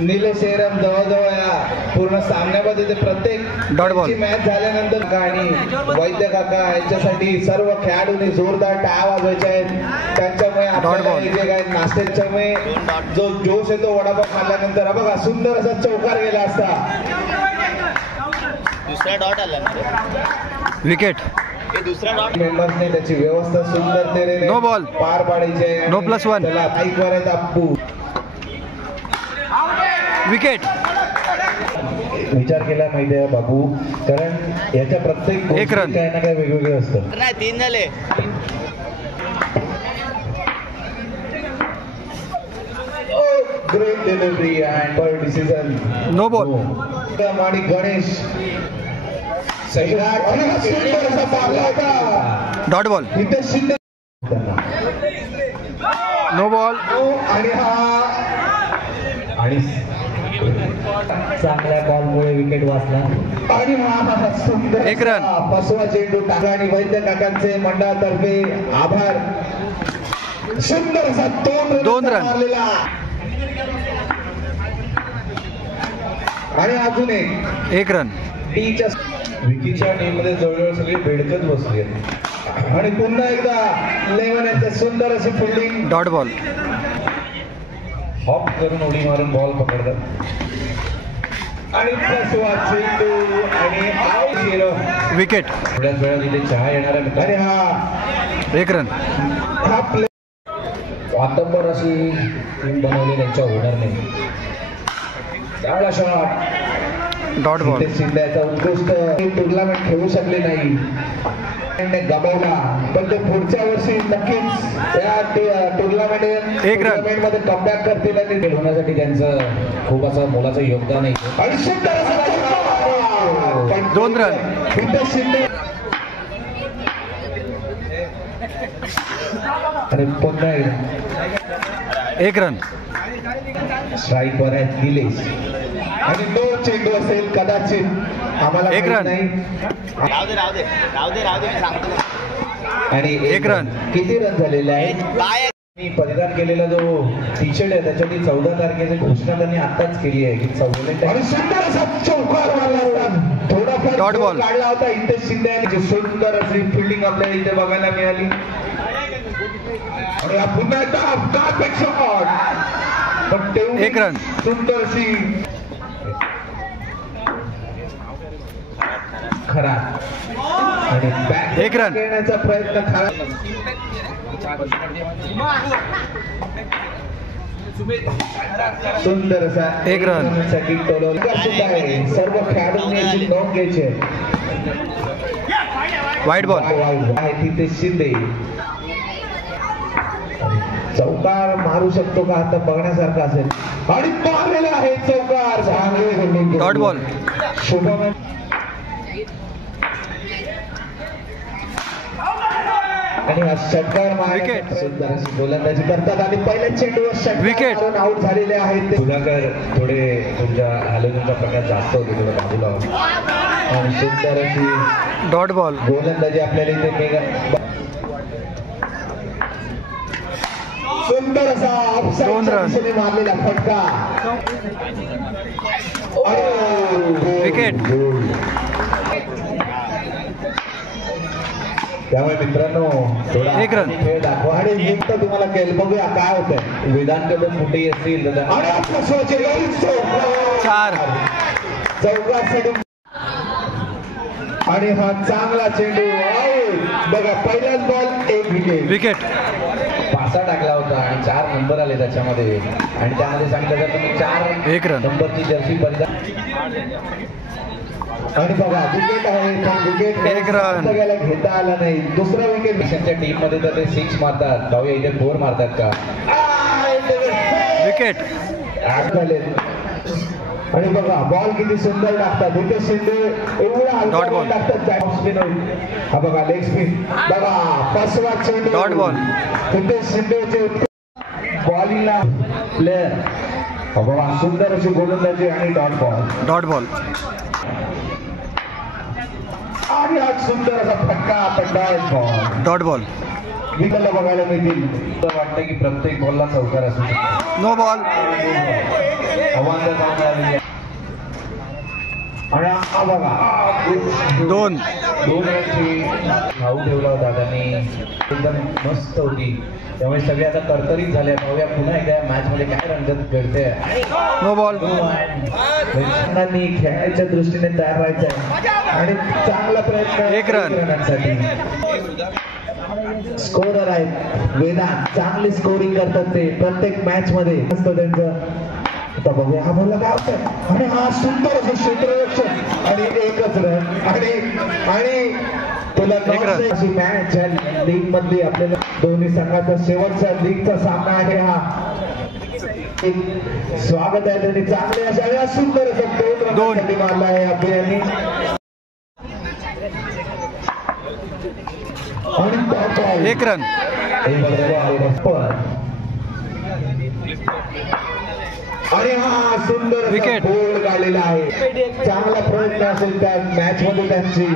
Nilesh harem जवळजवळ या पूर्ण सामन्यामध्ये ते प्रत्येक मॅच झाल्यानंतर आणि वैद्य काका यांच्यासाठी सर्व खेळाडूंनी जोरदार टाळ्या वाजवायच्या आहेत. त्यांच्यामुळे आपल्याला जे काय नाश्त्याच्यामुळे जो जोश येतो वडापाव खाल्ल्यानंतर बघा सुंदर असा चौकार गेला असता. दुसरा डॉट आला विकेट. दुसरा डॉट मेंबर्सने त्याची व्यवस्था सुंदरतेने नो बॉल पार पाडायची आहे. नो +1. चला ऐक वर आहेत अप्पू. विकेट. विचार केला माहिती आहे बाबू, कारण याच्या प्रत्येक एक रन काय ना काय वेगवेगळे असतं. नाही 3 झाले. ग्रेट डिलिव्हरी अँड पर डिसिजन. No ball. आणि गणेश डॉट बॉल. इथे शिंदे नो बॉल. आणि हा आणि चांगल्या बॉलमुळे विकेट वाचला. आणि हा सुंदर एक रन. फसवा चेंडू टाका आणि वैद्य काकांचे मंडळातर्फे आभार. सुंदर असा 2 रन मारलेला. आणि अजून एक रन. विकीच्या टीम मध्ये जवळजवळ सगळी बेडकत बसली आणि पुन्हा एकदा लेवनचे सुंदर अशी फिल्डिंग. Dot ball. हॉप करून उडी मारून बॉल पकडतात आणि चेंडू आणि आउट. विकेट. थोड्याच वेळात इथे चहा येणार आहे. आणि हा 1 रन. हा प्ले वातंबर अशी टीम बनवली त्यांच्या ओनरने. चांगला शॉट. Dot ball. शिंद्याचा उत्कृष्ट टुर्नामेंट खेळू शकले नाही, गमावला, पण ते पुढच्या वर्षी नक्कीच या टुर्नामेंट मध्ये कमबॅक करतील आणि होण्यासाठी त्यांचं खूप असं मोलाचं योगदान आहे. 2 रन. शिंदे आणि पुन्हा 1 रन. स्ट्राईक वर आहे निलेश आणि 2 चेंडू असेल कदाचित, आम्हाला 1 रन. आणि 1 रन. किती रन झालेले आहेत? मी परिधान केलेला जो टी शर्ट आहे त्याच्यावरती 14 तारखेची घोषणा त्यांनी आताच केली आहे की 14 थोडाफार काढला होता इथे शिंदे. सुंदर अशी फिल्डिंग आपल्याला इथे बघायला मिळाली. आणि पुन्हा पण 1 रन. सुंदर अशी खरा आणि बॅक 1 रन. खेळण्याचा प्रयत्न खरा. सुंदर असा 1 रन. सर्व खेळाडूंनी याची नोंद घ्यायची आहे. वाईट बॉल आहे तिथे शिंदे. चौकार मारू शकतो का आता बघण्यासारखं असेल. आणि मारलेला आहे चौकार. Dot ball. शुभम आणि षटकार विकेट. सुंदर अशी गोलंदाजी करतात आणि पहिल्या चेंडूवर विकेट. आउट झालेले आहेत. सुधाकर थोडे तुमच्या हॅलोजनचा प्रकार जास्त होते थोडं बाजूला. आणि सुंदर अशी डॉट बॉल. गोलंदाजी आपल्याला इथे मेगा सुंदर असा 2 रन. मारलेला फटका. विकेट. त्यामुळे मित्रांनो थोडा 1 रन. खेळ दाखवा आणि नेमकं तुम्हाला केलं बघूया काय होतंय. विधानकडून कुठेही असतील आणि आपल्या 4 चौकार आणि हा चांगला चेंडू बघा. पहिलाच बॉल 1 विकेट. विकेट. पासा टाकला होता आणि 4 नंबर आले त्याच्यामध्ये. आणि त्यामध्ये सांगितलं जर तुम्ही 4 1 रन. नंबरची जर्सी परिधान. आणि बघा विकेट आहे पण विकेट 1 रन. घेता आला नाही. दुसरा विकेट त्यांच्या टीम मध्ये तर ते 6 मारतात. भाऊ इथे 4 मारतात का? विकेट. आणि बघा बॉल किती सुंदर टाकतात. इथे शिंदे एवढा डॉट बॉल टाकतात. हा बघा लेग स्पिन बघा. फसवा चेंडू. Dot ball. इथे शिंदेचे बॉलिंगला प्लेअर बघा सुंदर अशी गोलंदाजी आणि डॉट बॉल. Dot ball. आणि आज सुंदर असा फटका पडला. Dot ball. विकला बघायला मिळतील. वाटतं की प्रत्येक बॉलला चौकार असू शकतो. No ball. आव्हान जाऊन आलेली आहे. आणि हा बघा 2 रनची धाव ठेवला होता त्यांनी, एकदम मस्त होती. त्यामुळे सगळे आता तरतरीत झाले. पाहूया पुन्हा एकदा मॅच मध्ये काय रंगत घडते. No ball. संघांनी खेळायच्या दृष्टीने तयार राहायचं आणि चांगला प्रयत्न 1 रन. रनांसाठी. स्कोरर आहेत वेदांत, चांगली स्कोरिंग करतात ते प्रत्येक मॅच मध्ये असतं त्यांचं. आता बघूया हा बोलला काय होतं आणि हा सुंदर असं क्षेत्ररक्षण आणि एकच रन आणि तुला अशी मॅच लीग मधली आपल्याला दोन्ही संघाचा शेवटचा लीगचा सामना आहे. हा एक स्वागत आहे त्यांनी चांगले अशा सुंदर असं 2 रन मारला आहे आपल्यानी. आणि 1 रन. आणि हा सुंदर विकेट. गोल काढलेला आहे. चांगला प्रयत्न असेल त्या मॅच मध्ये त्यांची.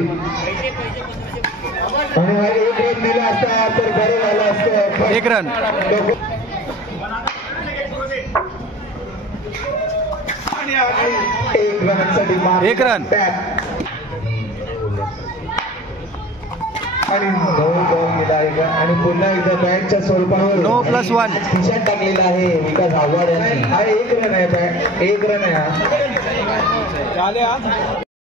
आणि हा 1 रन दिला असता तर बरं झालं असतं. 1 रन. एक रनसाठी 1 रन. आणि 9 बॉल गेला आहे का आणि पुन्हा एकदा बॅटच्या स्वरूपावर नो प्लस 1. खिशात टाकलेला आहे विकास आव्हाड यांनी. हा 1 रन आहे. 1 रन आहे हा.